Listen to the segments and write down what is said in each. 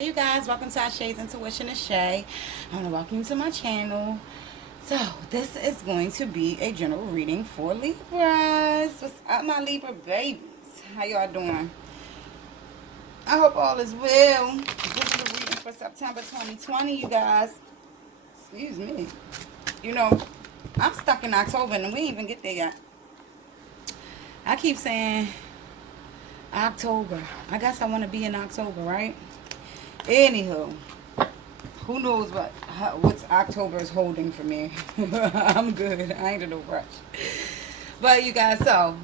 Hey you guys, welcome to our Shay's Intuition and Shay. I want to welcome you to my channel. So, this is going to be a general reading for Libras. What's up, my Libra babies? How y'all doing? I hope all is well. This is a reading for September 2020, you guys. Excuse me. You know, I'm stuck in October and we didn't even get there yet. I keep saying October. I guess I want to be in October, right? Anywho, who knows what's October is holding for me. I'm good. I ain't in no rush. But you guys, so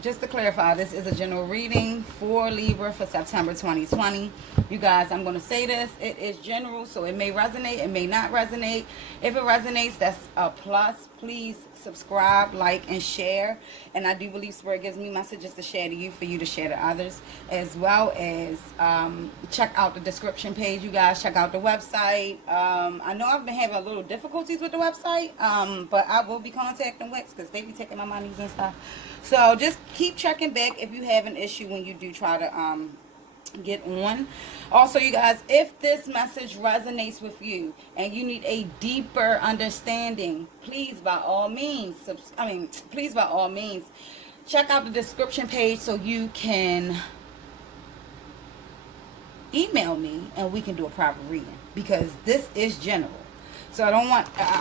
just to clarify, this is a general reading for Libra for September 2020. You guys, I'm going to say this. It is general, so it may resonate. It may not resonate. If it resonates, that's a plus. Please subscribe, like, and share. And I do believe Spirit gives me messages to share to you for you to share to others. As well as check out the description page, you guys. Check out the website. I know I've been having a little difficulties with the website, but I will be contacting Wix because they be taking my monies and stuff. So just keep checking back if you have an issue when you do try to get on. Also, you guys, if this message resonates with you and you need a deeper understanding, please by all means check out the description page so you can email me and we can do a proper reading, because this is general. So I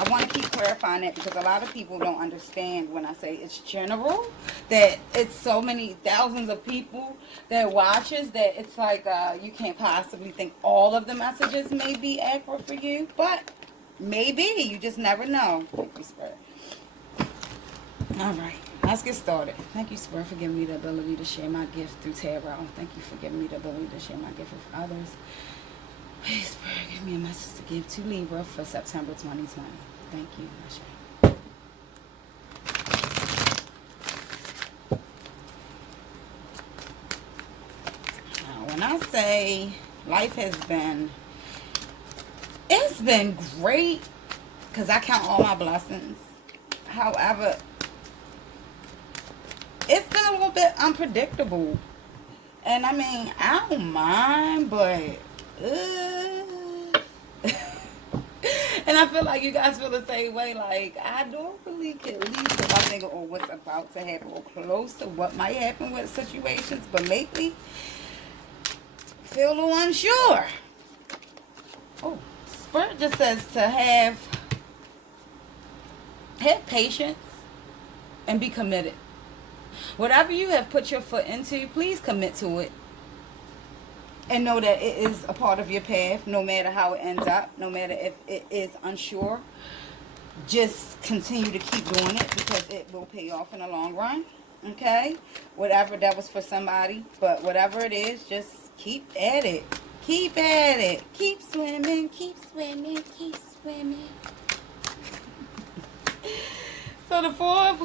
want to keep clarifying that, because a lot of people don't understand when I say it's general, that it's so many thousands of people that watches that it's like you can't possibly think all of the messages may be accurate for you, but maybe, you just never know. Thank you, Spirit. All right, let's get started. Thank you, Spirit, for giving me the ability to share my gift through tarot. Thank you for giving me the ability to share my gift with others. Please, Spirit, give me a message to give to Libra for September 2020. Thank you, Ashe. Now, when I say life has been, it's been great, because I count all my blessings. However, it's been a little bit unpredictable. And I mean, I don't mind, but and I feel like you guys feel the same way. Like, I don't really get least if I think of what's about to happen or close to what might happen with situations. But lately, feel a little unsure. Oh, Spirit just says to have patience and be committed. Whatever you have put your foot into, please commit to it. And know that it is a part of your path, no matter how it ends up, no matter if it is unsure. Just continue to keep doing it, because it will pay off in the long run. Okay? Whatever that was for somebody, but whatever it is, just keep at it. Keep at it. Keep swimming, keep swimming, keep swimming. So the four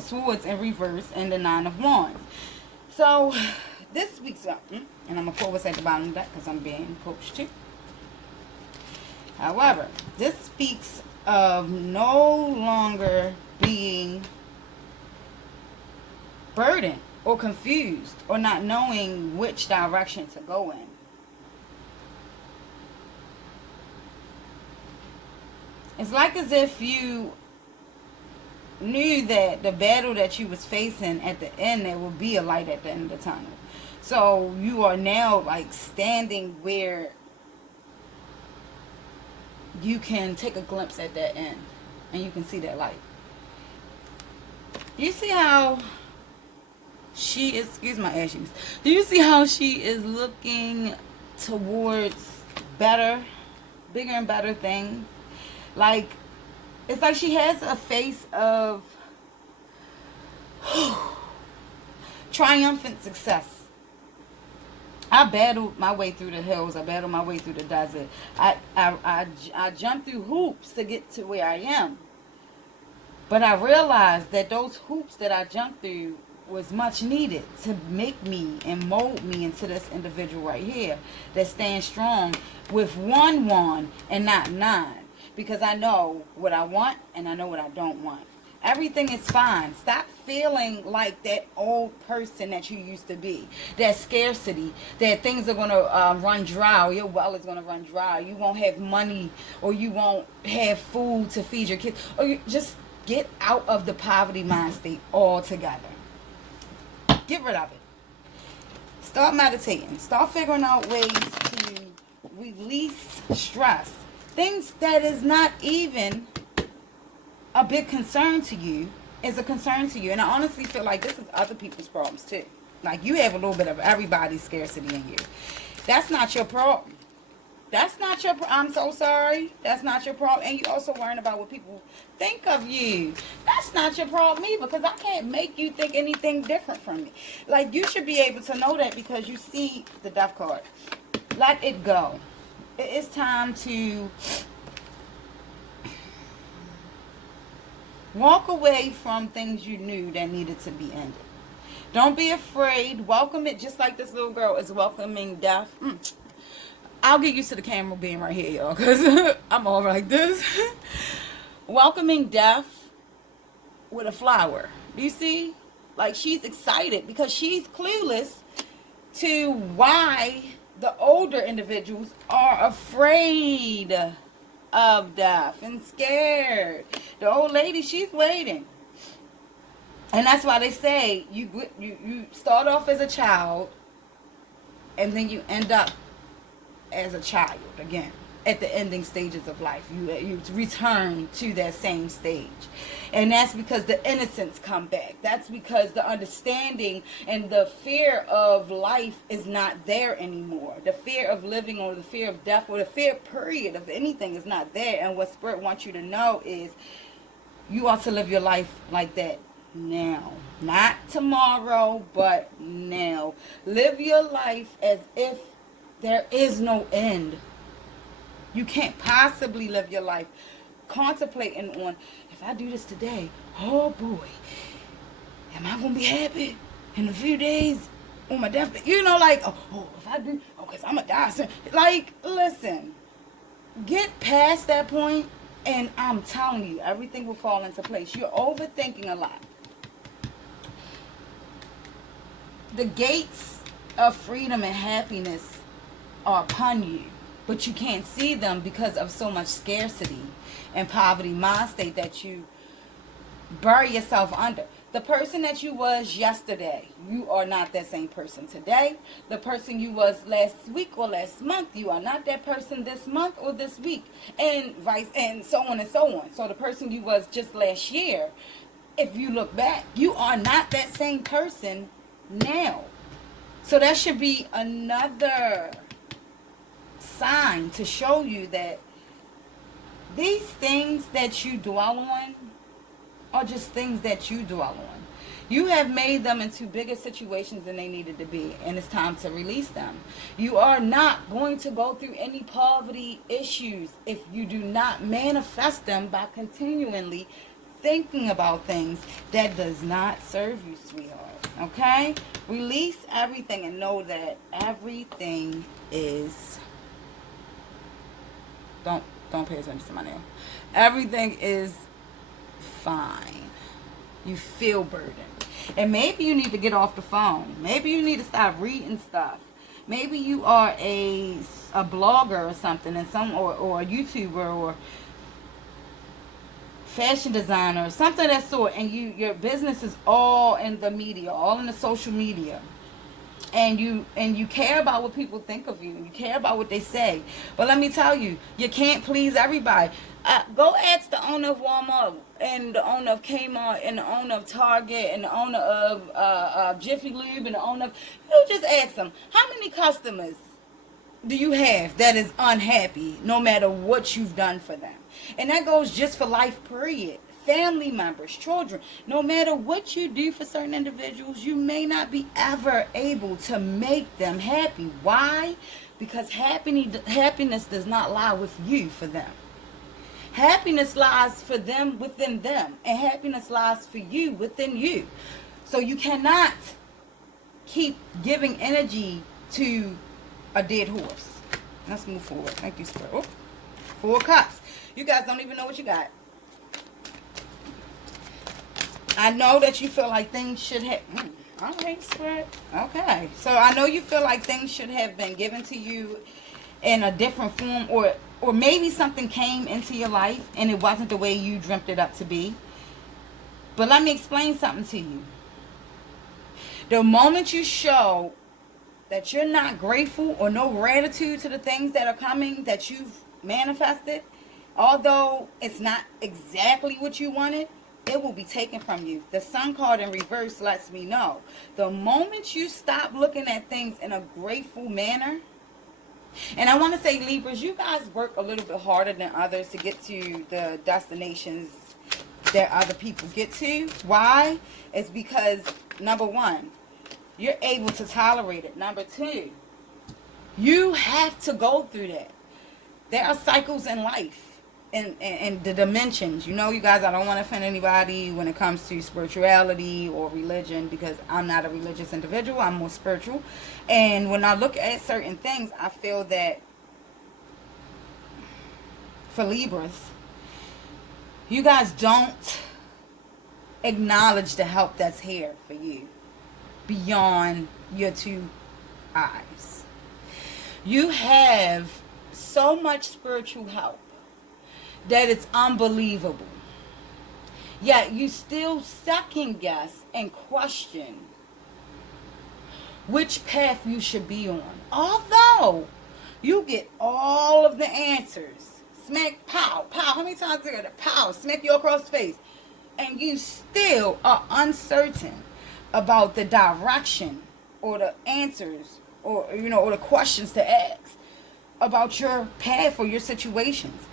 swords in reverse and the 9 of wands. So this week's up, and I'm going to pull this at the bottom of that because I'm being coached too. However, this speaks of no longer being burdened or confused or not knowing which direction to go in. It's like as if you knew that the battle that you was facing at the end, there will be a light at the end of the tunnel. So you are now like standing where you can take a glimpse at that end and you can see that light. You see how she is, excuse my ashes. Do you see how she is looking towards better, bigger and better things? Like, it's like she has a face of triumphant success. I battled my way through the hills. I battled my way through the desert. I jumped through hoops to get to where I am. But I realized that those hoops that I jumped through was much needed to make me and mold me into this individual right here that stands strong with one and not 9. Because I know what I want and I know what I don't want. Everything is fine. Stop feeling like that old person that you used to be. That scarcity, that things are going to run dry, or your well is going to run dry. You won't have money, or you won't have food to feed your kids. Or you just get out of the poverty mind state altogether. Get rid of it. Start meditating. Start figuring out ways to release stress. Things that is not even a big concern to you is a concern to you. And I honestly feel like this is other people's problems too. Like, you have a little bit of everybody's scarcity in you. That's not your problem. That's not your I'm so sorry. That's not your problem. And you also worrying about what people think of you. That's not your problem either, because I can't make you think anything different from me. Like, you should be able to know that because you see the death card. Let it go. It is time to walk away from things you knew that needed to be ended. Don't be afraid. Welcome it, just like this little girl is welcoming death. I'll get used to the camera being right here, y'all, because I'm all like this. Welcoming death with a flower. Do you see? Like, she's excited because she's clueless to why the older individuals are afraid of death and scared. The old lady, she's waiting. And that's why they say you start off as a child and then you end up as a child again at the ending stages of life. You return to that same stage. And that's because the innocence come back. That's because the understanding and the fear of life is not there anymore. The fear of living, or the fear of death, or the fear period of anything is not there. And what Spirit wants you to know is you ought to live your life like that now. Not tomorrow, but now. Live your life as if there is no end. You can't possibly live your life contemplating on, if I do this today, oh boy, am I going to be happy in a few days on my deathbed? You know, like, oh, if I do, because I'm going to die soon. Like, listen, get past that point, and I'm telling you, everything will fall into place. You're overthinking a lot. The gates of freedom and happiness are upon you, but you can't see them because of so much scarcity and poverty mind state that you bury yourself under. The person that you was yesterday, you are not that same person today. The person you was last week or last month, you are not that person this month or this week, and so on and so on. So the person you was just last year, if you look back, you are not that same person now. So that should be another sign to show you that these things that you dwell on are just things that you dwell on. You have made them into bigger situations than they needed to be, and it's time to release them. You are not going to go through any poverty issues if you do not manifest them by continually thinking about things that does not serve you, sweetheart. Okay? Release everything and know that everything is... Don't pay attention to my nail. Everything is fine. You feel burdened. And maybe you need to get off the phone. Maybe you need to stop reading stuff. Maybe you are a blogger or something, and or a YouTuber or fashion designer or something of that sort, and your business is all in the media, all in the social media. And you care about what people think of you. You care about what they say. But let me tell you, you can't please everybody. Go ask the owner of Walmart and the owner of Kmart and the owner of Target and the owner of Jiffy Lube and the owner of... You just ask them, how many customers do you have that is unhappy no matter what you've done for them? And that goes just for life, period. Family members, children, no matter what you do for certain individuals, you may not be ever able to make them happy. Why? Because happiness does not lie with you for them. Happiness lies for them within them, and happiness lies for you within you. So you cannot keep giving energy to a dead horse. Let's move forward. Thank you, Spirit. Oh, 4 cups. You guys don't even know what you got. I know that you feel like things should have... all right, Spirit. Okay. So I know you feel like things should have been given to you in a different form, or maybe something came into your life and it wasn't the way you dreamt it up to be. But let me explain something to you. The moment you show that you're not grateful or no gratitude to the things that are coming that you've manifested, although it's not exactly what you wanted, it will be taken from you. The Sun card in reverse lets me know. The moment you stop looking at things in a grateful manner, and I want to say, Libras, you guys work a little bit harder than others to get to the destinations that other people get to. Why? It's because, number one, you're able to tolerate it. Number two, you have to go through that. There are cycles in life and the dimensions. You know, you guys, I don't want to offend anybody when it comes to spirituality or religion, because I'm not a religious individual. I'm more spiritual. And when I look at certain things, I feel that for Libras, you guys don't acknowledge the help that's here for you beyond your two eyes. You have so much spiritual help that it's unbelievable. Yet you still second guess and question which path you should be on. Although you get all of the answers. Smack, pow, pow. How many times did it? Pow, smack you across the face. And you still are uncertain about the direction or the answers or, you know, or the questions to ask about your path or your situations.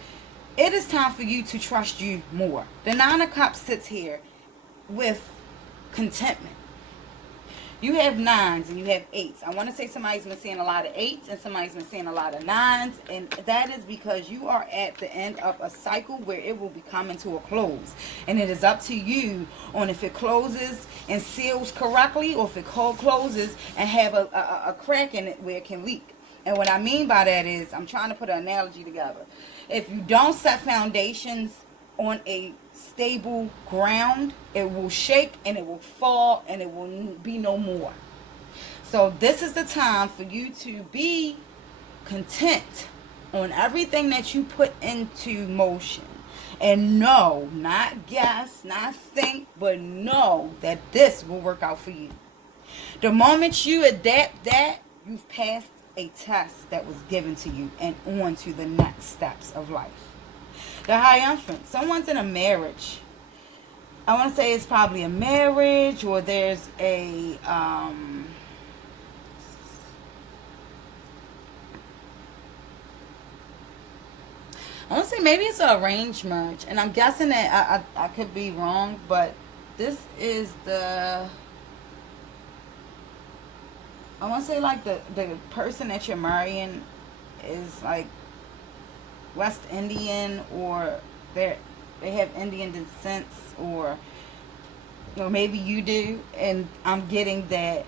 It is time for you to trust you more. The Nine of Cups sits here with contentment. You have nines and you have eights. I want to say somebody's been seeing a lot of eights and somebody's been seeing a lot of nines. And that is because you are at the end of a cycle where it will be coming to a close. And it is up to you on if it closes and seals correctly, or if it closes and have a crack in it where it can leak. And what I mean by that is, I'm trying to put an analogy together. If you don't set foundations on a stable ground, it will shake and it will fall and it will be no more. So this is the time for you to be content on everything that you put into motion. And know, not guess, not think, but know that this will work out for you. The moment you adapt that, you've passed a test that was given to you and on to the next steps of life. The Hierophant. Someone's in a marriage. I want to say it's probably a marriage, or there's a I want to say maybe it's an arranged marriage, and I'm guessing that I could be wrong, but this is the, I want to say like the person that you're marrying is like West Indian, or they have Indian descent, or maybe you do. And I'm getting that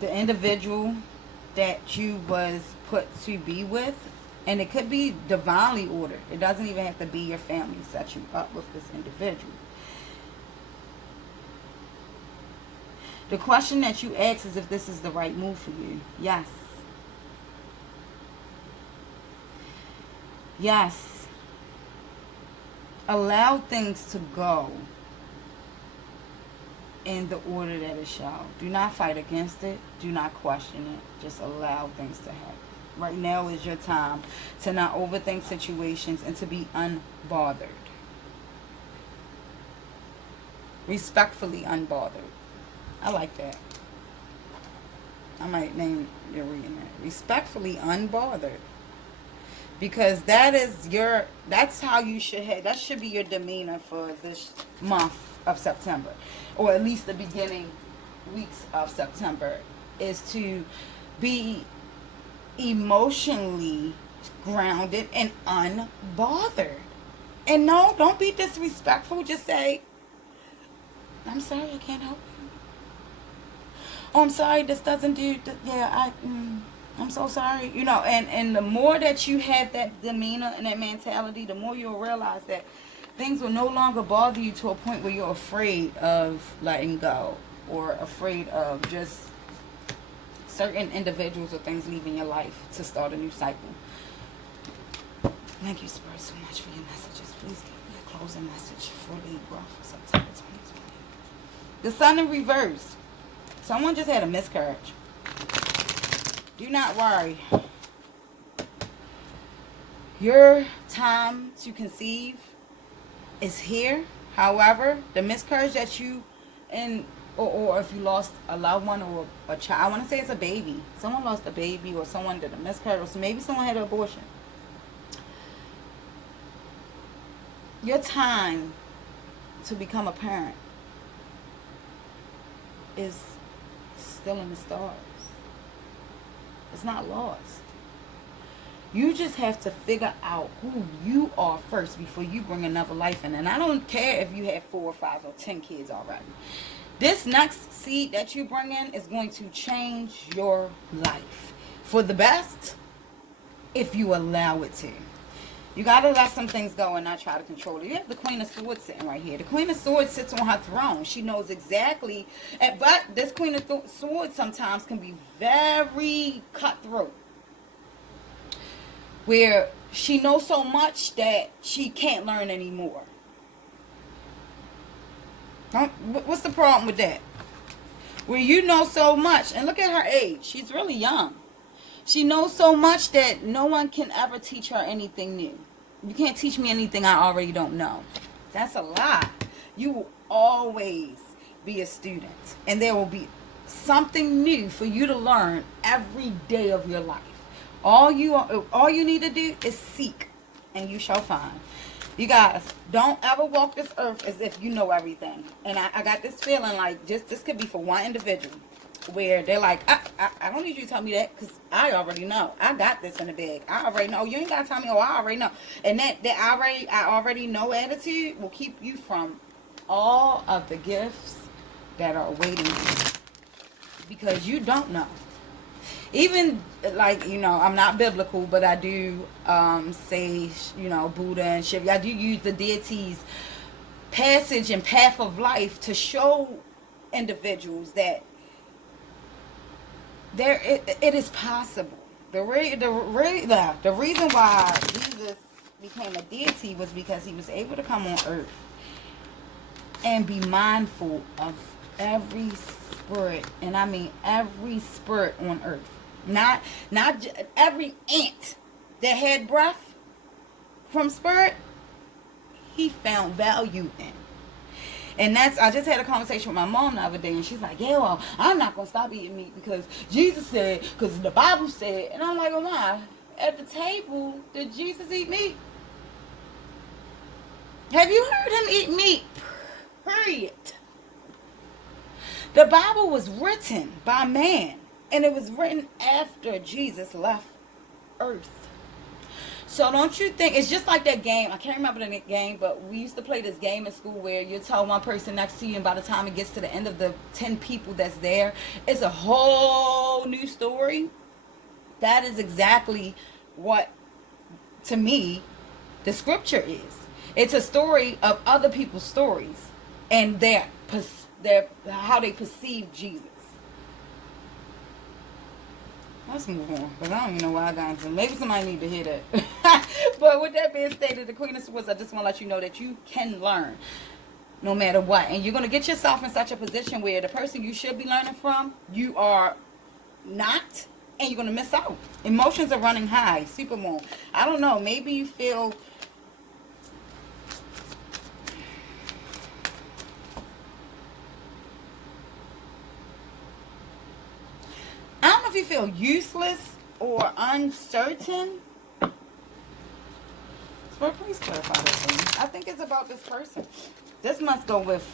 the individual that you was put to be with, and it could be divinely ordered. It doesn't even have to be your family set you up with this individual. The question that you ask is if this is the right move for you. Yes. Yes. Allow things to go in the order that it shall. Do not fight against it. Do not question it. Just allow things to happen. Right now is your time to not overthink situations and to be unbothered. Respectfully unbothered. I like that. I might name your reading that. Respectfully unbothered. Because that's how you should have, that should be your demeanor for this month of September. Or at least the beginning weeks of September, is to be emotionally grounded and unbothered. And no, don't be disrespectful. Just say, I'm sorry, I can't help you. Oh, I'm sorry, this doesn't do, I'm so sorry. You know, and the more that you have that demeanor and that mentality, the more you'll realize that things will no longer bother you to a point where you're afraid of letting go, or afraid of just certain individuals or things leaving your life to start a new cycle. Thank you, Spirit, so much for your messages. Please give me a closing message for Libra for September 2020. The Sun in reverse. Someone just had a miscarriage. Do not worry. Your time to conceive is here. However, the miscarriage that you or if you lost a loved one or a child, I want to say it's a baby. Someone lost a baby, or someone did a miscarriage, or maybe someone had an abortion. Your time to become a parent is still in the stars. It's not lost. You just have to figure out who you are first before you bring another life in. And I don't care if you have 4 or 5 or 10 kids already. This next seed that you bring in is going to change your life for the best if you allow it to. You got to let some things go and not try to control it. You have the Queen of Swords sitting right here. The Queen of Swords sits on her throne. She knows exactly. But this Queen of Swords sometimes can be very cutthroat, where she knows so much that she can't learn anymore. What's the problem with that? Where you know so much, and look at her age. She's really young. She knows so much that no one can ever teach her anything new. You can't teach me anything I already don't know. That's a lie. You will always be a student, and there will be something new for you to learn every day of your life. All you need to do is seek, and you shall find. You guys, don't ever walk this earth as if you know everything. And I got this feeling like just this could be for one individual, where they're like, I don't need you to tell me that, because I already know. I got this in the bag. I already know. You ain't got to tell me, oh, I already know. And that I already know attitude will keep you from all of the gifts that are awaiting you, because you don't know. Even, like, I'm not biblical, but I do say, Buddha and Shiva. I do use the deities' passage and path of life to show individuals that it is possible. The reason why Jesus became a deity was because he was able to come on earth and be mindful of every spirit, and I mean every spirit on earth. Not every ant that had breath from spirit, he found value in. And I just had a conversation with my mom the other day, and she's like, yeah, well, I'm not going to stop eating meat because Jesus said, because the Bible said. And I'm like, oh my, at the table, did Jesus eat meat? Have you heard him eat meat? Period. The Bible was written by man, and it was written after Jesus left earth. So don't you think, it's just like that game, I can't remember the game, but we used to play this game in school where you tell one person next to you, and by the time it gets to the end of the 10 people that's there, it's a whole new story. That is exactly what, to me, the scripture is. It's a story of other people's stories and how they perceive Jesus. Let's move on, because I don't even know why I got into it. Maybe somebody need to hear that. But with that being stated, the Queen of Swords, I just want to let you know that you can learn no matter what. And you're going to get yourself in such a position where the person you should be learning from, you are not, and you're going to miss out. Emotions are running high. Supermoon. I don't know. Maybe you feel... I don't know if you feel useless or uncertain. Spirit, please clarify this for me. I think it's about this person. This must go with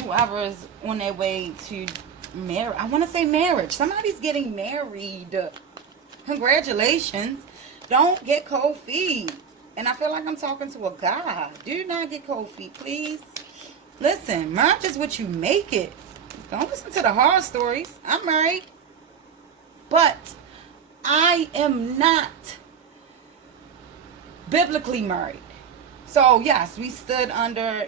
whoever is on their way to marry. I want to say marriage. Somebody's getting married. Congratulations. Don't get cold feet. And I feel like I'm talking to a guy. Do not get cold feet, please. Listen, marriage is what you make it. Don't listen to the horror stories. I'm married. But I am not biblically married. So yes, we stood under,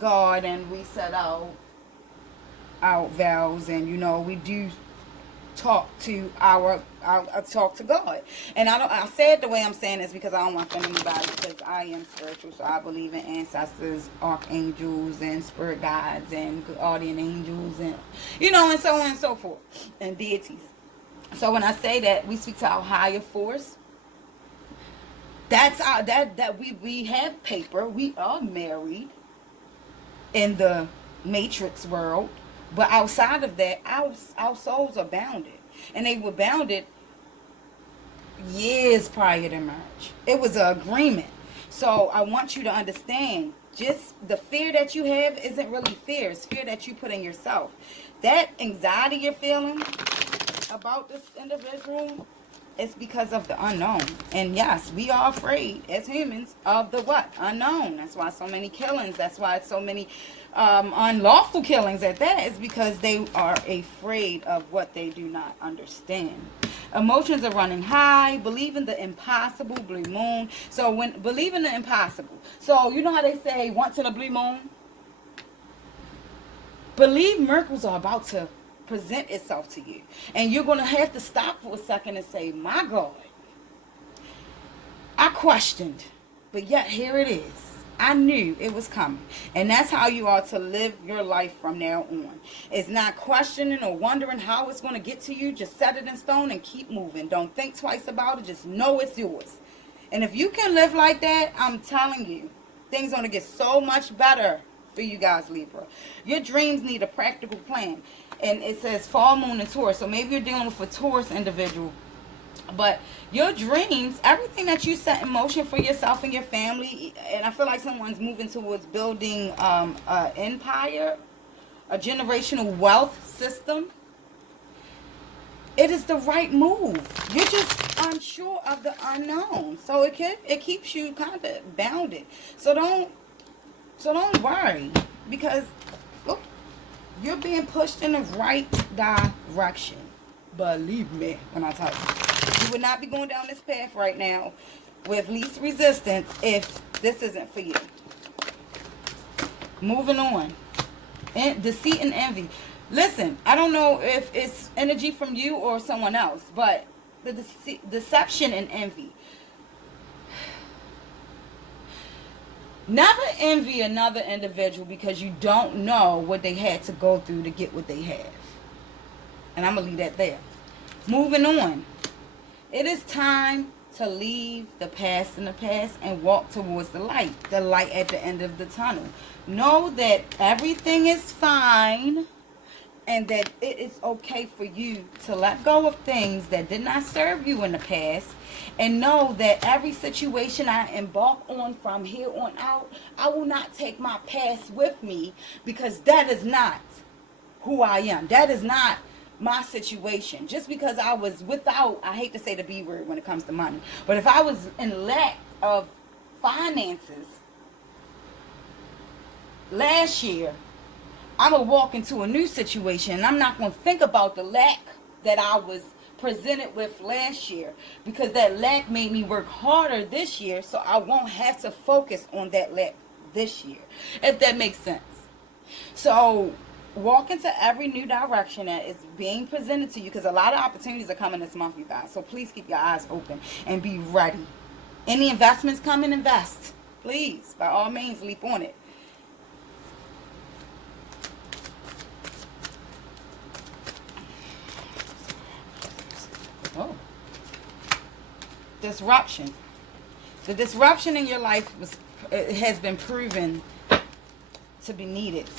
God, and we set out vows, and we do talk to talk to God. And I said the way I'm saying this because I don't want to offend anybody, because I am spiritual, so I believe in ancestors, archangels, and spirit guides, and guardian angels, and and so on and so forth, and deities. So when I say that we speak to our higher force, that's our that we have paper. We are married in the matrix world, but outside of that, our souls are bounded, and they were bounded years prior to marriage. It was an agreement. So I want you to understand, just the fear that you have isn't really fear. It's fear that you put in yourself. That anxiety you're feeling about this individual, it's because of the unknown. And yes, we are afraid as humans of the what? Unknown. That's why so many killings. That's why it's so many unlawful killings at that. Is because they are afraid of what they do not understand. Emotions are running high. Believe in the impossible, blue moon. So when believe in the impossible. So you know how they say once in a blue moon? Believe miracles are about to present itself to you. And you're going to have to stop for a second and say, my God, I questioned, but yet here it is. I knew it was coming. And that's how you are to live your life from now on. It's not questioning or wondering how it's going to get to you. Just set it in stone and keep moving. Don't think twice about it. Just know it's yours. And if you can live like that, I'm telling you, things are going to get so much better for you guys, Libra. Your dreams need a practical plan. And it says full moon and Taurus. So maybe you're dealing with a Taurus individual. But your dreams, everything that you set in motion for yourself and your family, and I feel like someone's moving towards building an empire, a generational wealth system. It is the right move. You're just unsure of the unknown. So it keeps you kind of bounded. So don't worry, because you're being pushed in the right direction. Believe me when I tell you. You would not be going down this path right now with least resistance if this isn't for you. Moving on. Deceit and envy. Listen, I don't know if it's energy from you or someone else, but the deception and envy. Never envy another individual because you don't know what they had to go through to get what they have. And I'm going to leave that there. Moving on. It is time to leave the past in the past and walk towards the light at the end of the tunnel. Know that everything is fine and that it is okay for you to let go of things that did not serve you in the past, and know that every situation I embark on from here on out, I will not take my past with me, because that is not who I am. That is not my situation. Just because I was without, I hate to say the B word when it comes to money, but if I was in lack of finances last year, I'm going to walk into a new situation, and I'm not going to think about the lack that I was presented with last year, because that lack made me work harder this year, so I won't have to focus on that lack this year, if that makes sense. So walk into every new direction that is being presented to you, because a lot of opportunities are coming this month, you guys. So please keep your eyes open and be ready. Any investments come and invest. Please, by all means, leap on it. Oh. Disruption. The disruption in your life has been proven to be needed.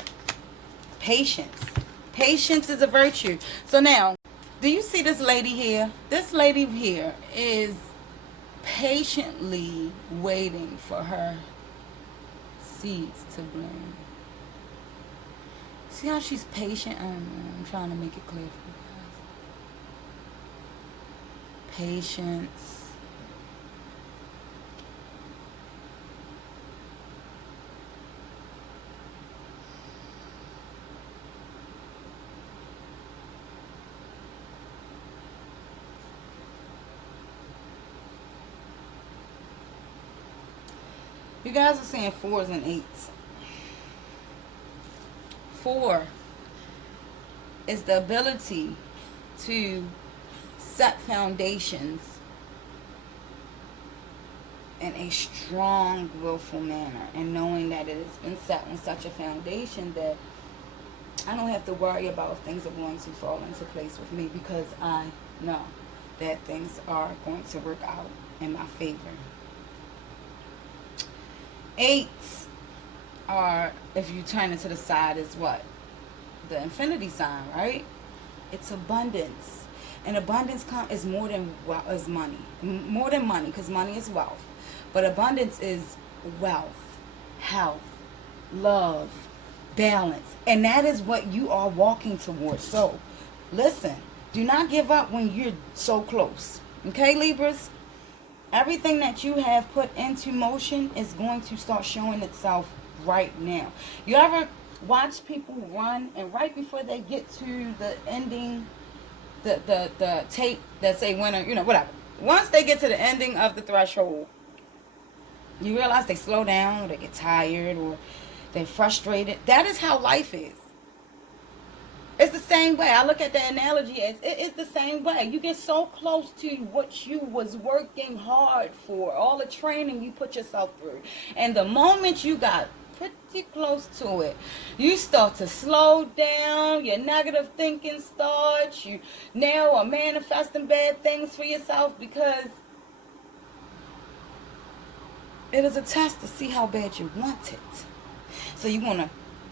Patience. Patience is a virtue. So now, do you see this lady here? This lady here is patiently waiting for her seeds to bloom. See how she's patient? I don't know. I'm trying to make it clear for you guys. Patience. You guys are saying 4s and 8s. 4 is the ability to set foundations in a strong, willful manner, and knowing that it has been set on such a foundation that I don't have to worry about if things are going to fall into place with me, because I know that things are going to work out in my favor. 8s are, if you turn it to the side, is what? The infinity sign, right? It's abundance. And abundance is more than is money. More than money, because money is wealth. But abundance is wealth, health, love, balance. And that is what you are walking towards. So, listen, do not give up when you're so close. Okay, Libras? Everything that you have put into motion is going to start showing itself right now. You ever watch people run, and right before they get to the ending, the tape that say winner, whatever. Once they get to the ending of the threshold, you realize they slow down, or they get tired, or they're frustrated. That is how life is. It's the same way. I look at the analogy as it is the same way. You get so close to what you was working hard for, all the training you put yourself through. And the moment you got pretty close to it, you start to slow down, your negative thinking starts, you now are manifesting bad things for yourself, because it is a test to see how bad you want it. So you want to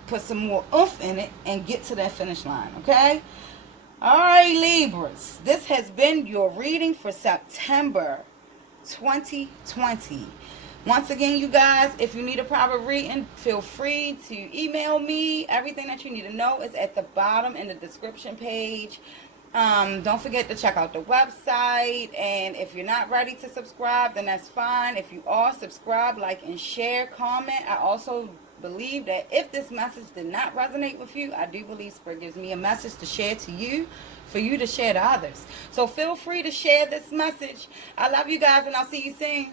put some more oomph in it and get to that finish line, okay? All right, Libras. This has been your reading for September 2020. Once again, you guys, if you need a private reading, feel free to email me. Everything that you need to know is at the bottom in the description page. Don't forget to check out the website. And if you're not ready to subscribe, then that's fine. If you are, subscribe, like, and share, comment. I also believe that if this message did not resonate with you, I do believe Spirit gives me a message to share to you, for you to share to others. So feel free to share this message. I love you guys, and I'll see you soon.